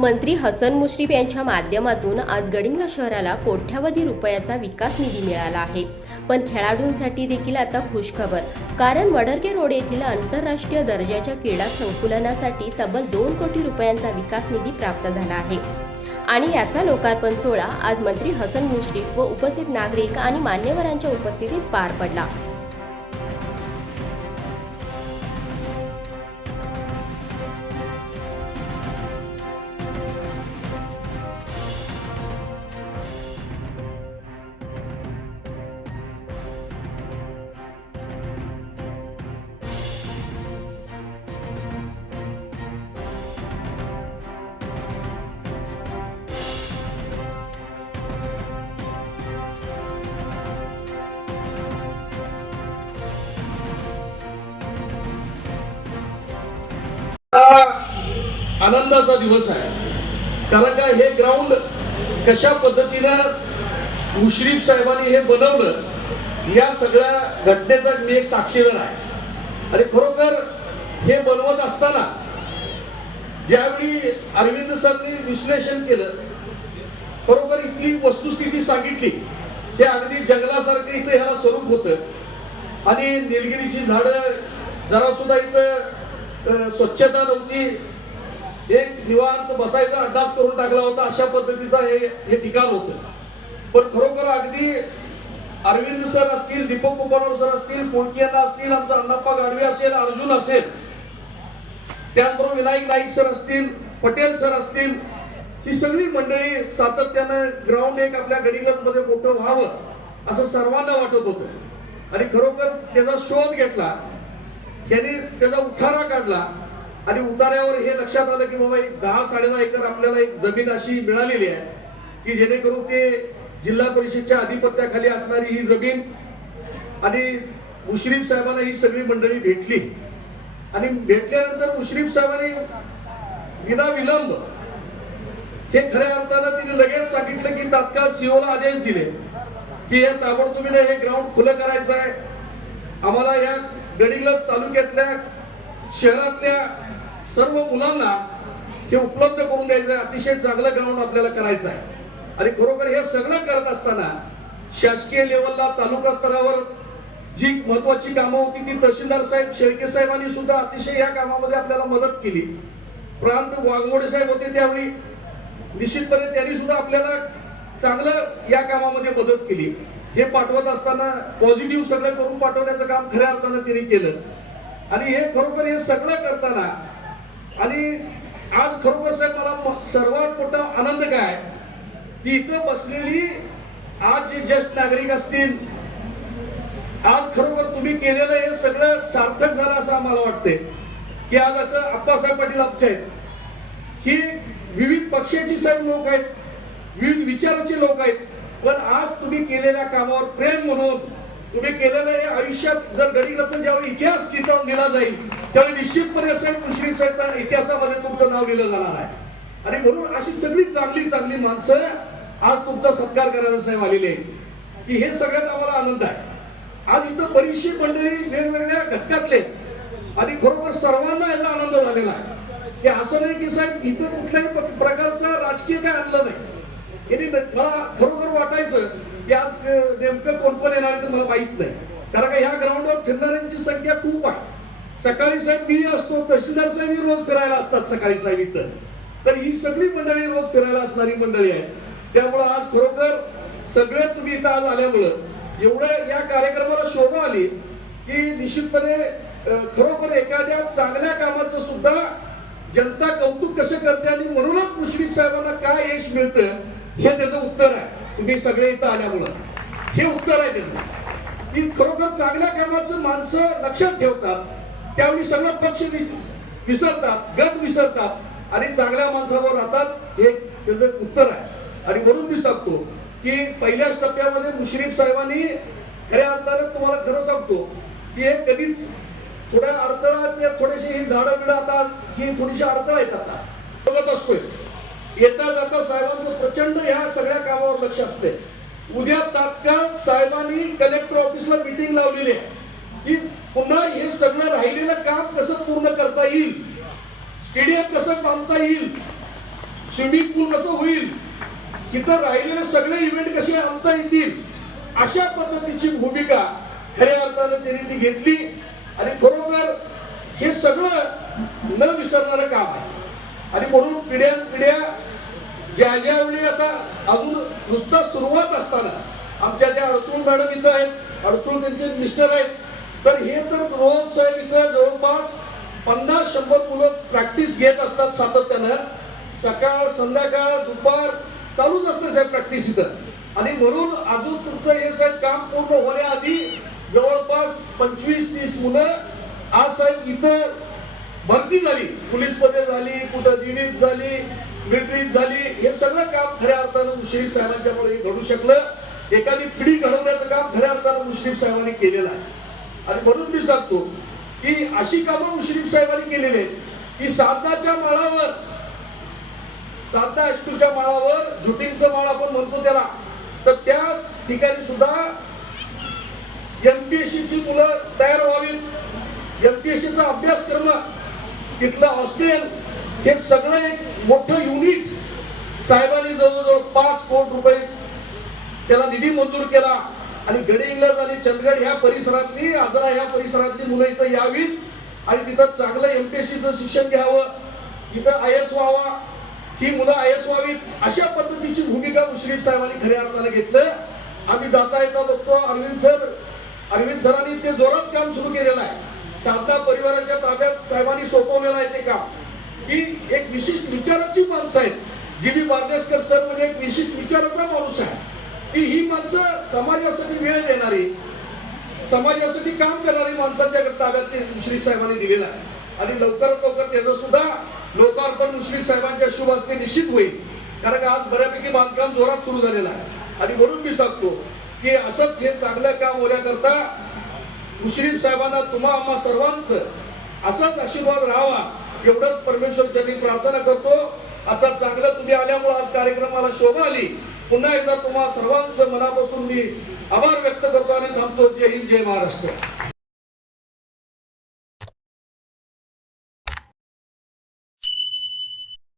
मंत्री हसन मुश्रीफ यांच्या माध्यमातून आज गडिंगला शहराला कोट्यावधी रुपयाचा विकास निधी मिळाला आहे. पण खेळाडूंसाठी देखील आता खुशखबर. कारण वडरगे रोड येथील आंतरराष्ट्रीय दर्जाच्या क्रीडा संकुलनासाठी तब्बल दोन कोटी रुपयांचा विकास निधी प्राप्त झाला आहे. आणि याचा लोकार्पण सोहळा आज मंत्री हसन मुश्रीफ व उपस्थित नागरिक आणि मान्यवरांच्या उपस्थितीत पार पडला. आनंदाचा दिवस आहे. कारण का हे ग्राउंड कशा पद्धतीनं मुश्रीफ साहेबांनी हे बनवलं या सगळ्या घटनेचा मी एक साक्षीदार आहे. आणि खरोखर हे बनवत असताना ज्यावेळी अरविंद सरनी विश्लेषण केलं खरोखर इथली वस्तुस्थिती सांगितली हे अगदी जंगलासारखं इथं ह्याला स्वरूप होतं. आणि निलगिरीची झाडं जरा सुद्धा इथं स्वच्छता नव्हती. एक निवांत बसायचा अड्डाच करून टाकला होता अशा पद्धतीचा हे हे ठिकाण होतं. पण खरोखर अगदी अरविंद सर असतील दीपक कुपनवर सर असतील पोळकियांना असतील आमचा अण्णाप्पा गाडवे असेल अर्जुन असेल त्याचबरोबर विनायक नाईक सर असतील पटेल सर असतील ही सगळी मंडळी सातत्यानं ग्राउंड एक आपल्या गडिंगजमध्ये मोठं व्हावं असं सर्वांना वाटत होतं. आणि खरोखर त्याचा शोध घेतला त्याने त्याचा उठारा काढला आणि उतार्यावर हे लक्षात आलं की बाबा एक दहा साडेदहा एकर आपल्याला एक जमीन अशी मिळालेली आहे की जेणेकरून ते जिल्हा परिषदच्या अधिपत्याखाली असणारी ही जमीन आणि मुश्रीफ साहेबांना ही सगळी मंडळी भेटली. आणि भेटल्यानंतर मुश्रीफ साहेबांनी विना विलंब हे खऱ्या अर्थानं तिने लगेच सांगितलं की तात्काळ सीओला आदेश दिले की हे ताबडतोबीने हे ग्राउंड खुलं करायचं आहे. आम्हाला या गडिंग्लज तालुक्यातल्या शहरातल्या सर्व मुलांना हे उपलब्ध करून द्यायचं अतिशय चांगलं ग्राउंड आपल्याला करायचं आहे. आणि खरोखर हे सगळं करत असताना शासकीय लेवलला तालुका स्तरावर जी महत्वाची कामं होती ती तहसीलदार साहेब शेळके साहेबांनी सुद्धा अतिशय या कामामध्ये आपल्याला मदत केली. प्रांत वाघमोडे साहेब होते त्यावेळी. निश्चितपणे त्यांनी सुद्धा आपल्याला चांगलं या कामामध्ये मदत केली. हे पाठवत असताना पॉझिटिव्ह सगळं करून पाठवण्याचं काम खऱ्या अर्थानं त्यांनी केलं. आणि हे खरोखर हे सगळं करताना आणि आज खरोखर साहेब मला म- सर्वात मोठा आनंद काय? की इथं बसलेली आज जे ज्येष्ठ नागरिक असतील आज खरोखर तुम्ही केलेलं हे सगळं सार्थक झालं असं आम्हाला वाटतंय. की आज आता आप्पासाहेब पाटील आमचे आहेत. की विविध पक्षाची साहेब लोक आहेत विविध विचाराचे लोक आहेत. पण आज तुम्ही केलेल्या कामावर प्रेम म्हणून तुम्ही केलेलं हे आयुष्यात जर गडिंगचा ज्यावेळी इतिहास तिथं लिहिला जाईल त्यावेळी निश्चितपणे साहेब मुश्रीफ साहेब इतिहासामध्ये तुमचं नाव लिहिलं जाणार आहे. आणि म्हणून अशी सगळी चांगली चांगली माणसं आज तुमचा सत्कार करायला साहेब आलेले आहेत. की हे सगळ्यात आम्हाला आनंद आहे. आज इथं बरीचशी मंडळी वेगवेगळ्या घटकातले आणि खरोखर सर्वांना याचा आनंद झालेला आहे. की असं नाही की साहेब इथं कुठल्याही प- प्रकारचा राजकीय काय आणलं नाही. मला खरोखर वाटायचं की आज नेमकं कोण पण येणार आहे मला माहीत नाही. कारण का ह्या ग्राउंडवर फिरणाऱ्यांची संख्या खूप आहे. सकाळी साहेब मी असतो तहसीलदार साहेब रोज फिरायला असतात सकाळी साहेब इथं. तर ही सगळी मंडळी रोज फिरायला असणारी मंडळी आहे त्यामुळं आज खरोखर सगळे तुम्ही इथं आज आल्यामुळं एवढं या कार्यक्रमाला शोभा आली की निश्चितपणे खरोखर एखाद्या चांगल्या कामाचं सुद्धा जनता कौतुक कसं करते आणि म्हणूनच मुश्रीफ साहेबांना काय यश मिळतं हे त्याचं उत्तर आहे. तुम्ही सगळे इथं आल्यामुळं. हे उत्तर आहे त्याचं. की खरोखर चांगल्या कामाचं माणसं लक्षात ठेवतात त्यावेळी सगळं पक्ष विसरतात गट विसरतात आणि चांगल्या माणसावर राहतात हे त्याचं उत्तर आहे. आणि म्हणून मी सांगतो की पहिल्याच टप्प्यामध्ये मुश्रीफ साहेबांनी खऱ्या अर्थानं तुम्हाला खरं सांगतो की हे कधीच थोड्या अडथळा ते थोडेसे ही झाडं बिडं आता ही थोडीशी अडथळा आहेत आता. बघत असतोय. येता जाता साहेबांचं प्रचंड ह्या सगळ्या कामावर लक्ष असते. उद्या तात्काळ साहेबांनी कलेक्टर ऑफिसला मिटिंग लावलेली आहे. की पुन्हा हे सगळं राहिलेलं काम कसं पूर्ण करता येईल? स्टेडियम कसं बांधता येईल? स्विमिंग पूल कसं होईल? इथं राहिलेले सगळे इव्हेंट कसे आणता येतील? अशा पद्धतीची भूमिका खऱ्या अर्थानं त्यांनी ती घेतली. आणि खरोखर हे सगळं न विसरणारं काम आहे. आणि म्हणून पिढ्या पिढ्या ज्या ज्या वेळी आता अजून नुसता सुरुवात असताना आमच्या त्या अडसूळ मॅडम इथं आहेत अडसूळ त्यांचे मिस्टर आहेत तर हे तर रोज साहेब इथं जवळपास पन्नास शंभर मुलं प्रॅक्टिस घेत असतात सातत्यानं. सकाळ संध्याकाळ दुपार चालूच असते साहेब प्रॅक्टिस इथं. आणि म्हणून अजून तुमचं हे साहेब काम पूर्ण होण्याआधी जवळपास पंचवीस तीस मुलं आज साहेब इथं भरती झाली. पोलीसमध्ये झाली कुठं दिल्लीत झाली मिलिटरीत झाली हे सगळं काम खऱ्या अर्थानं मुश्रीफ साहेबांच्यामुळे हे घडू शकलं. एखादी पिढी घडवण्याचं काम खऱ्या अर्थानं मुश्रीफ साहेबांनी केलेलं आहे. आणि म्हणून मी सांगतो की अशी कामं मुश्रीफ साहेबांनी केलेली आहेत की साधनाच्या माळावर साता अष्टूच्या माळावर झुटींचं माळ आपण म्हणतो त्याला तर त्या ठिकाणी सुद्धा एमपीएससीची मुलं तयार व्हावीत. एमपीएससीचा अभ्यास करणं तिथलं हॉस्टेल हे सगळं एक मोठं युनिट साहेबांनी जवळजवळ पाच कोटी रुपये त्याला निधी मंजूर केला. आणि गडे इंग्लज आणि चंदगड ह्या परिसरातली आजरा ह्या परिसरातली मुलं इथं यावीत. आणि तिथं चांगलं एमपीएससीचं शिक्षण घ्यावं. इथं आय एस व्हावा. ही मुलं आय एस व्हावीत. अशा पद्धतीची भूमिका मुश्रीफ साहेबांनी खऱ्या अर्थानं घेतलं. आम्ही जाता येता बघतो. अरविंद सर अरविंद सरांनी ते जोरात काम सुरू केलेलं आहे. साधना परिवाराच्या ताब्यात साहेबांनी सोपवलेलं आहे ते काम. की एक विशिष्ट विचाराची माणसं आहेत. जी बी बारदेसकर सर म्हणजे एक विशिष्ट विचाराचा माणूस आहे. की ही माणसं समाजासाठी वेळ देणारी समाजासाठी काम करणारी माणसांच्या ताब्यात मुश्रीफ साहेबांनी दिलेला आहे. आणि लवकरात लवकर त्याचं सुद्धा लोकार्पण मुश्रीफ साहेबांच्या शुभ हस्ते निश्चित होईल. कारण का आज बऱ्यापैकी बांधकाम जोरात सुरू झालेलं आहे. आणि म्हणून मी सांगतो की असंच हे चांगलं काम होण्याकरता मुश्रीफ साहेबांना तुम्हा आम्हा सर्वांचं असाच आशीर्वाद राहावा एवढंच परमेश्वर चरणी प्रार्थना करतो. आता चांगलं तुम्ही आल्यामुळे आज कार्यक्रमाला शोभा आली. पुन्हा एकदा तुम्हा सर्वांचं मनापासून मी आभार व्यक्त करतो आणि थांबतो. जय हिंद जय महाराष्ट्र.